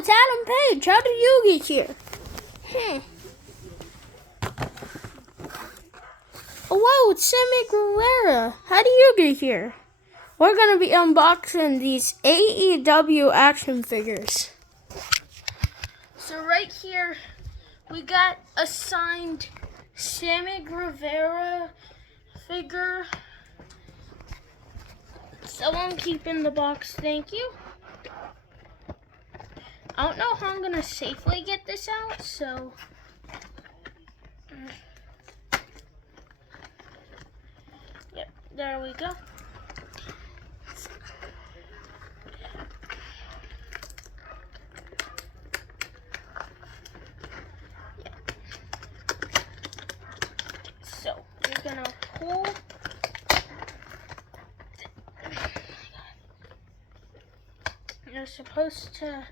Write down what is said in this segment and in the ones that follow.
it's Adam Page. How did you get here? Oh, wow, it's Sammy Guevara. How do you get here? We're going to be unboxing these AEW action figures. So right here, we got a signed Sammy Guevara figure. Someone keep in the box, thank you. I don't know how I'm going to safely get this out, so... Yep, there we go. So, we're going to pull... You're supposed to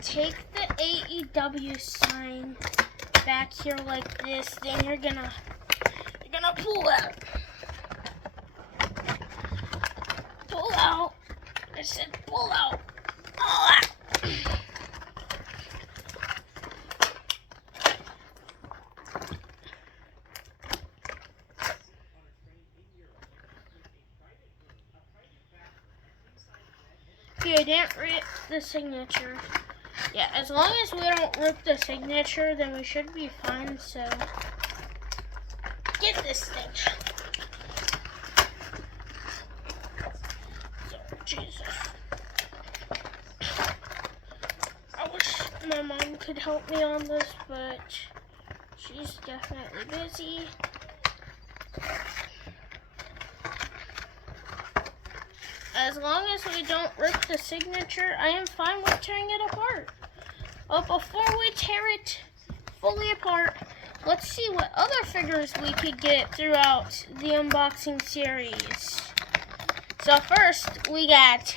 take the AEW sign back here like this, then you're gonna pull out. Pull out. I said pull out. Pull out. Okay, I didn't rip the signature. Yeah, as long as we don't rip the signature, then we should be fine, so... Get this thing. So, Jesus. I wish my mom could help me on this, but she's definitely busy. As long as we don't rip the signature, I am fine with tearing it apart. But before we tear it fully apart, let's see what other figures we could get throughout the unboxing series. So first, we got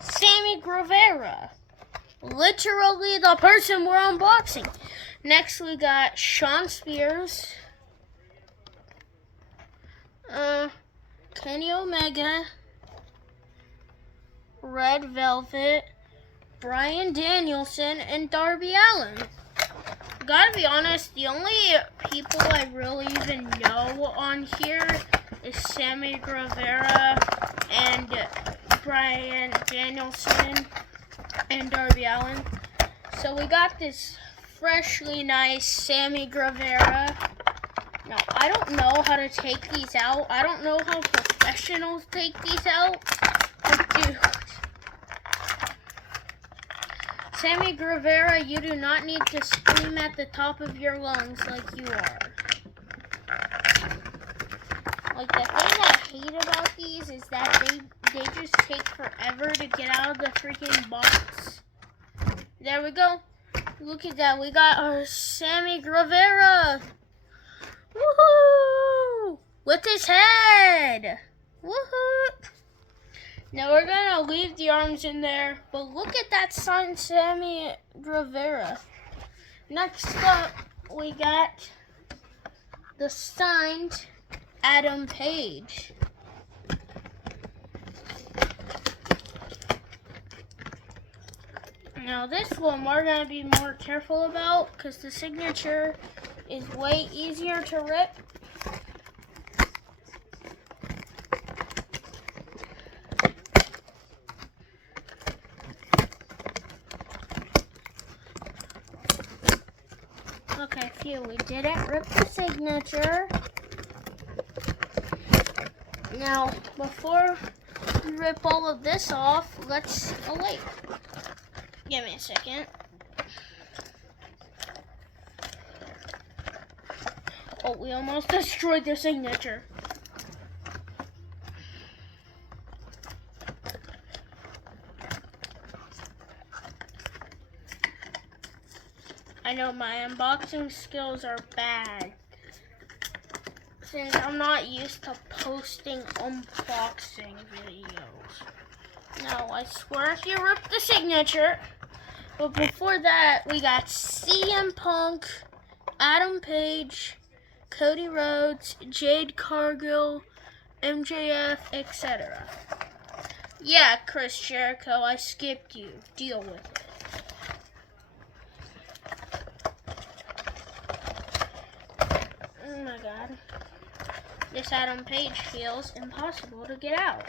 Sammy Guevara. Literally the person we're unboxing. Next, we got Shawn Spears. Kenny Omega, Red Velvet, Bryan Danielson, and Darby Allin. Gotta be honest, the only people I really even know on here is Sammy Guevara and Bryan Danielson and Darby Allin. So we got this freshly nice Sammy Guevara. Now, I don't know how to take these out. I don't know how professionals take these out. But dude, Sammy Guevara, you do not need to scream at the top of your lungs like you are. Like, the thing I hate about these is that they just take forever to get out of the freaking box. There we go. Look at that. We got our Sammy Guevara. Woohoo! With his head! Woohoo! Now we're gonna leave the arms in there, but look at that signed Sammy Guevara. Next up, we got the signed Adam Page. Now this one we're gonna be more careful about because the signature is way easier to rip. Okay, phew, we didn't rip the signature. Now, before we rip all of this off, let's, oh wait, give me a second. Oh, we almost destroyed the signature. I know my unboxing skills are bad, since I'm not used to posting unboxing videos. Now, I swear if you rip the signature, but before that, we got CM Punk, Adam Page, Cody Rhodes, Jade Cargill, MJF, etc. Yeah, Chris Jericho, I skipped you. Deal with it. Oh my god. This Adam Page feels impossible to get out.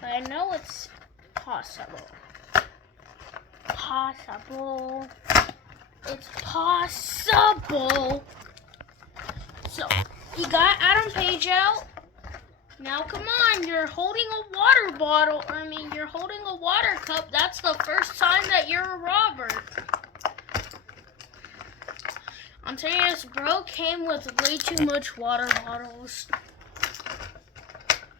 But I know it's possible. Possible. It's possible. So, he got Adam Page out. Now, come on, you're holding a water bottle. You're holding a water cup. That's the first sign that you're a robber. I'm telling you, this bro came with way too much water bottles.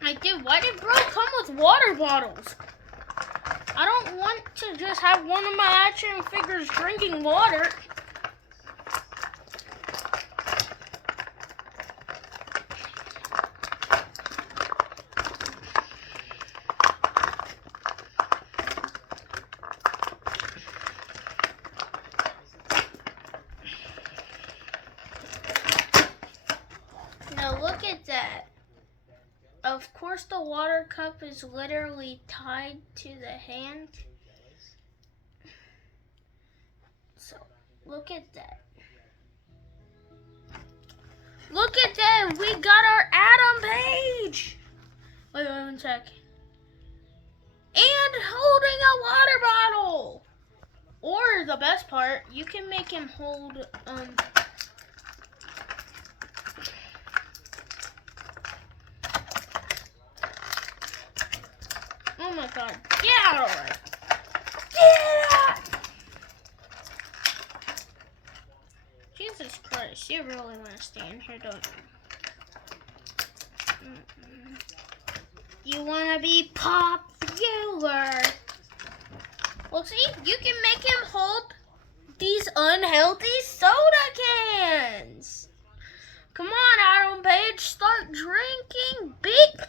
Like, dude, why did bro come with water bottles? I don't want to just have one of my action figures drinking water. Now look at that. Of course the water cup is literally tied to the hand. So, look at that. Look at that! We got our Adam Page! Wait 1 sec. And holding a water bottle! Or, the best part, you can make him hold, oh my god, get out of it! Get out! Jesus Christ, you really want to stand here, don't you? You want to be popular. Well, see, you can make him hold these unhealthy soda cans. Come on, Adam Page, start drinking. Beep.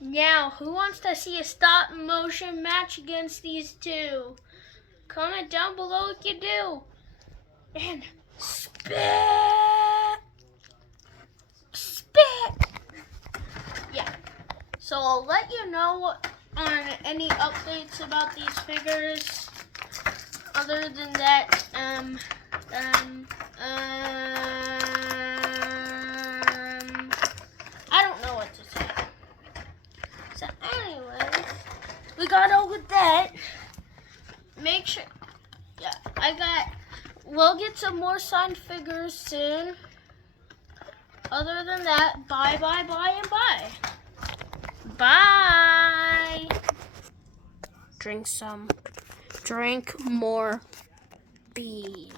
Now, who wants to see a stop motion match against these two? Comment down below if you do. And spit. Spit. Yeah. So I'll let you know on any updates about these figures. Other than that, I don't know what to say. So anyways, we got over that. Make sure, yeah, we'll get some more signed figures soon. Other than that, bye, bye, bye, and bye. Bye. Drink more beans.